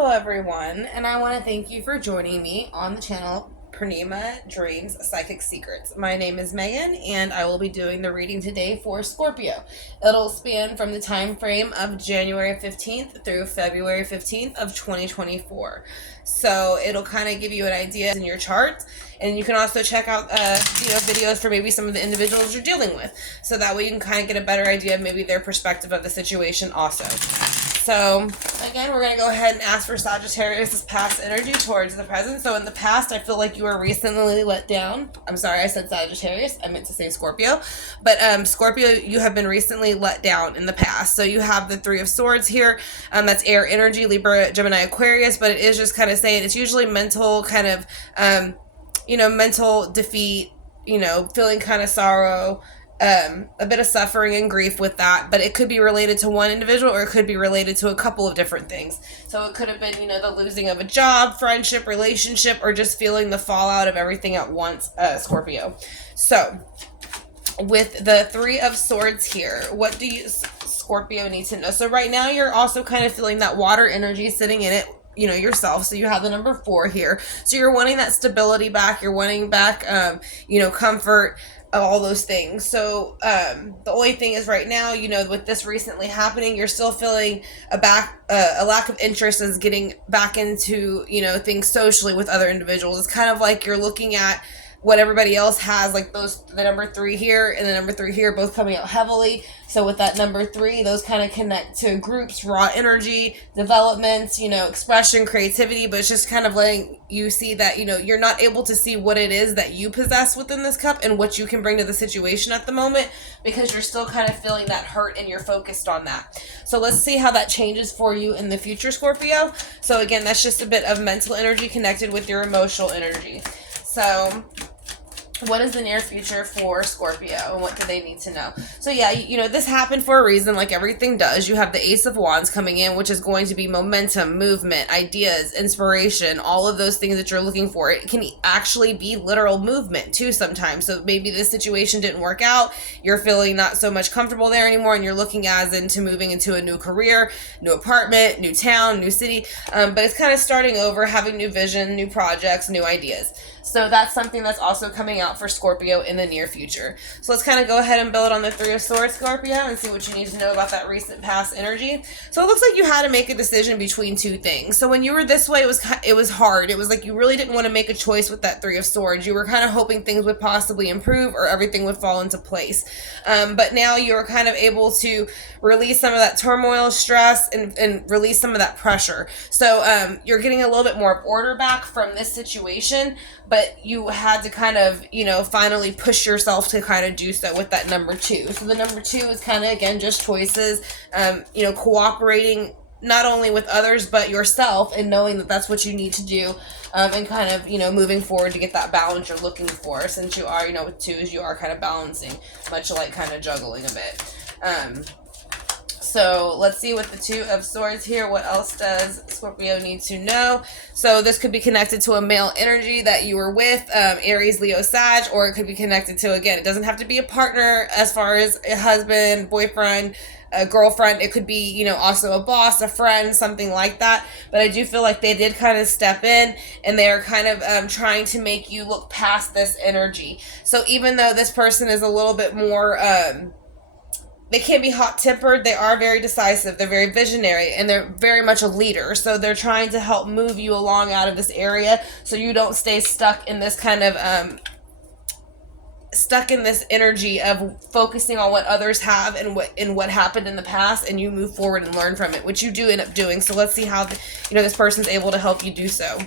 Hello everyone, and I want to thank you for joining me on the channel Purnima Dreams Psychic Secrets. My name is Megan, and I will be doing the reading today for Scorpio. It'll span from the time frame of January 15th through February 15th of 2024. So it'll kind of give you an idea in your chart, and you can also check out videos for maybe some of the individuals you're dealing with. So that way you can kind of get a better idea of maybe their perspective of the situation also. So, again, we're going to go ahead and ask for Sagittarius' past energy towards the present. So, in the past, I feel like you were recently let down. I'm sorry, I said Sagittarius. I meant to say Scorpio. But, Scorpio, you have been recently let down in the past. So, you have the Three of Swords here. That's air energy, Libra, Gemini, Aquarius. But it is just kind of saying it's usually mental kind of, mental defeat, feeling kind of sorrow. A bit of suffering and grief with that, but it could be related to one individual or it could be related to a couple of different things. So it could have been, the losing of a job, friendship, relationship, or just feeling the fallout of everything at once, Scorpio. So with the Three of Swords here, what do you, Scorpio, need to know? So right now you're also kind of feeling that water energy sitting in it, yourself. So you have the number 4 here. So you're wanting that stability back. You're wanting back, comfort, all those things. So the only thing is right now, with this recently happening, you're still feeling a lack of interest in getting back into, things socially with other individuals. It's kind of like you're looking at what everybody else has, like the number 3 here and the number 3 here, both coming out heavily. So with that number 3, those kind of connect to groups, raw energy, development, expression, creativity, but it's just kind of letting you see that, you're not able to see what it is that you possess within this cup and what you can bring to the situation at the moment, because you're still kind of feeling that hurt and you're focused on that. So let's see how that changes for you in the future, Scorpio. So again, that's just a bit of mental energy connected with your emotional energy. So what is the near future for Scorpio and what do they need to know? So yeah, this happened for a reason, like everything does. You have the Ace of Wands coming in, which is going to be momentum, movement, ideas, inspiration, all of those things that you're looking for. It can actually be literal movement too sometimes. So maybe this situation didn't work out. You're feeling not so much comfortable there anymore, and you're looking as into moving into a new career, new apartment, new town, new city. But it's kind of starting over, having new vision, new projects, new ideas. So that's something that's also coming out for Scorpio in the near future. So let's kind of go ahead and build on the Three of Swords, Scorpio, and see what you need to know about that recent past energy. So it looks like you had to make a decision between two things. So when you were this way, it was hard. It was like you really didn't want to make a choice with that Three of Swords. You were kind of hoping things would possibly improve or everything would fall into place. But now you're kind of able to release some of that turmoil, stress, and release some of that pressure. So you're getting a little bit more order back from this situation, but you had to kind of, finally push yourself to kind of do so with that number 2. So the number 2 is kind of, again, just choices, cooperating not only with others, but yourself, and knowing that that's what you need to do, and kind of, moving forward to get that balance you're looking for. Since you are, with 2s, you are kind of balancing, much like kind of juggling a bit. So let's see with the Two of Swords here. What else does Scorpio need to know? So this could be connected to a male energy that you were with, Aries, Leo, Sag, or it could be connected to, again, it doesn't have to be a partner as far as a husband, boyfriend, a girlfriend. It could be, also a boss, a friend, something like that. But I do feel like they did kind of step in, and they are kind of trying to make you look past this energy. So even though this person is a little bit more they can't be hot-tempered, they are very decisive, they're very visionary, and they're very much a leader. So they're trying to help move you along out of this area so you don't stay stuck in this kind of, stuck in this energy of focusing on what others have and what happened in the past, and you move forward and learn from it, which you do end up doing. So let's see how, this person's able to help you do so.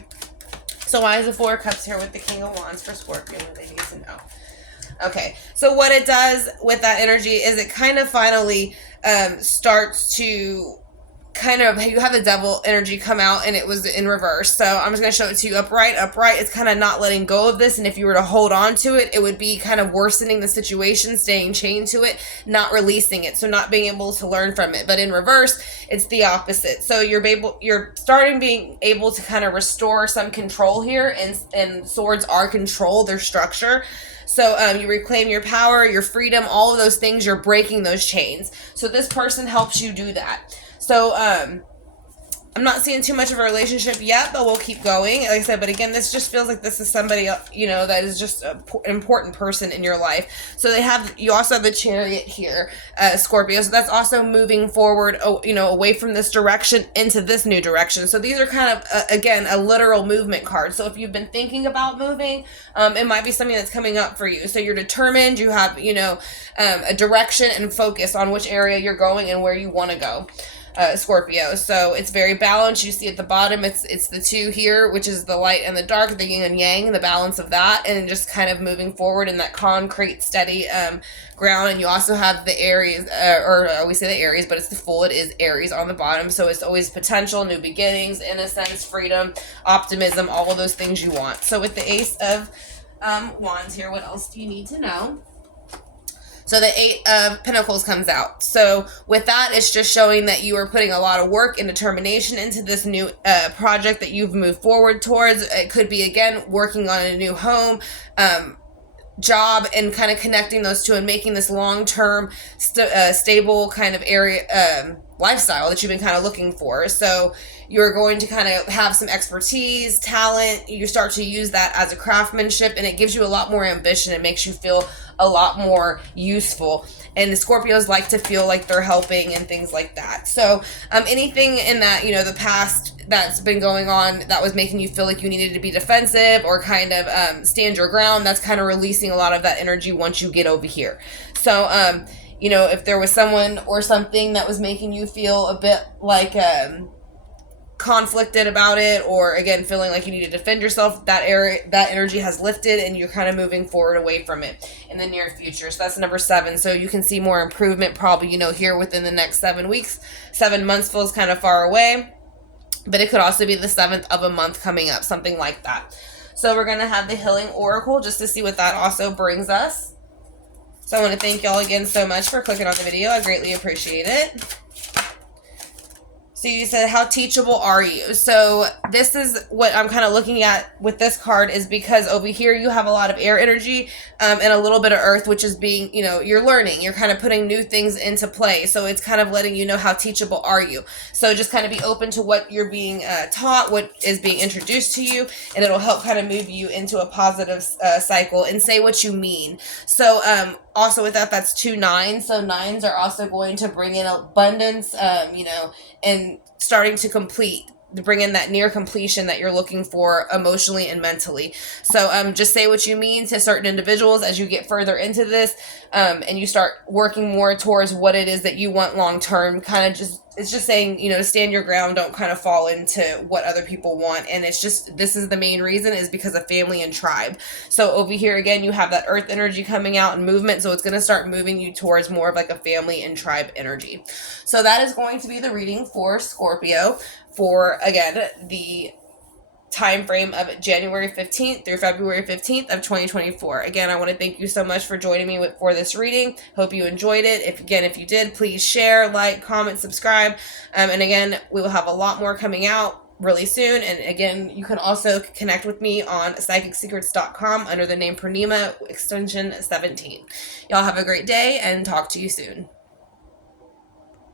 So why is the 4 of Cups here with the King of Wands for Scorpio? What they need to know? Okay, so what it does with that energy is it kind of finally starts to kind of, you have the Devil energy come out, and it was in reverse. So I'm just going to show it to you upright. Upright is kind of not letting go of this, and if you were to hold on to it, it would be kind of worsening the situation, staying chained to it, not releasing it, so not being able to learn from it. But in reverse, it's the opposite. So you're starting being able to kind of restore some control here, and swords are control, their structure. So you reclaim your power, your freedom, all of those things, you're breaking those chains. So this person helps you do that. So I'm not seeing too much of a relationship yet, but we'll keep going. Like I said, but again, this just feels like this is somebody, that is just an important person in your life. So you also have the Chariot here, Scorpio. So that's also moving forward, away from this direction into this new direction. So these are kind of, again, a literal movement card. So if you've been thinking about moving, it might be something that's coming up for you. So you're determined, you have, a direction and focus on which area you're going and where you want to go. Scorpio. So it's very balanced. You see at the bottom, it's the two here, which is the light and the dark, the yin and yang, the balance of that, and just kind of moving forward in that concrete, steady ground. And you also have the Aries, we say the Aries, but it's the full. It is Aries on the bottom. So it's always potential, new beginnings, innocence, freedom, optimism, all of those things you want. So with the Ace of Wands here, what else do you need to know? So the Eight of Pentacles comes out. So with that, it's just showing that you are putting a lot of work and determination into this new project that you've moved forward towards. It could be, again, working on a new home, job, and kind of connecting those two and making this long-term, stable kind of area lifestyle that you've been kind of looking for. So you're going to kind of have some expertise, talent. You start to use that as a craftsmanship, and it gives you a lot more ambition. It makes you feel a lot more useful. And the Scorpios like to feel like they're helping and things like that. So anything in that, the past that's been going on that was making you feel like you needed to be defensive or kind of stand your ground, that's kind of releasing a lot of that energy once you get over here. So, if there was someone or something that was making you feel a bit like conflicted about it, or again feeling like you need to defend yourself, that energy has lifted and you're kind of moving forward away from it in the near future. So that's number 7. So you can see more improvement probably here within the next 7 weeks. 7 months feels kind of far away, but it could also be the 7th of a month coming up, something like that. So we're going to have the Healing Oracle just to see what that also brings us. So I want to thank y'all again so much for clicking on the video. I greatly appreciate it. So you said, how teachable are you? So this is what I'm kind of looking at with this card, is because over here you have a lot of air energy and a little bit of earth, which is being, you're learning. You're kind of putting new things into play. So it's kind of letting you know how teachable are you. So just kind of be open to what you're being taught, what is being introduced to you, and it'll help kind of move you into a positive cycle, and say what you mean. So also with that, that's 2 9s. So 9s are also going to bring in abundance, and starting to bring in that near completion that you're looking for emotionally and mentally. So just say what you mean to certain individuals as you get further into this, and you start working more towards what it is that you want long term. It's just saying, stand your ground, don't kind of fall into what other people want. And it's just, this is the main reason, is because of family and tribe. So over here, again, you have that earth energy coming out and movement. So it's going to start moving you towards more of like a family and tribe energy. So that is going to be the reading for Scorpio for, again, the time frame of January 15th through February 15th of 2024. Again, I want to thank you so much for joining me for this reading. Hope you enjoyed it. If you did, please share, like, comment, subscribe. And again, we will have a lot more coming out really soon. And again, you can also connect with me on psychicsecrets.com under the name Purnima, extension 17. Y'all have a great day and talk to you soon.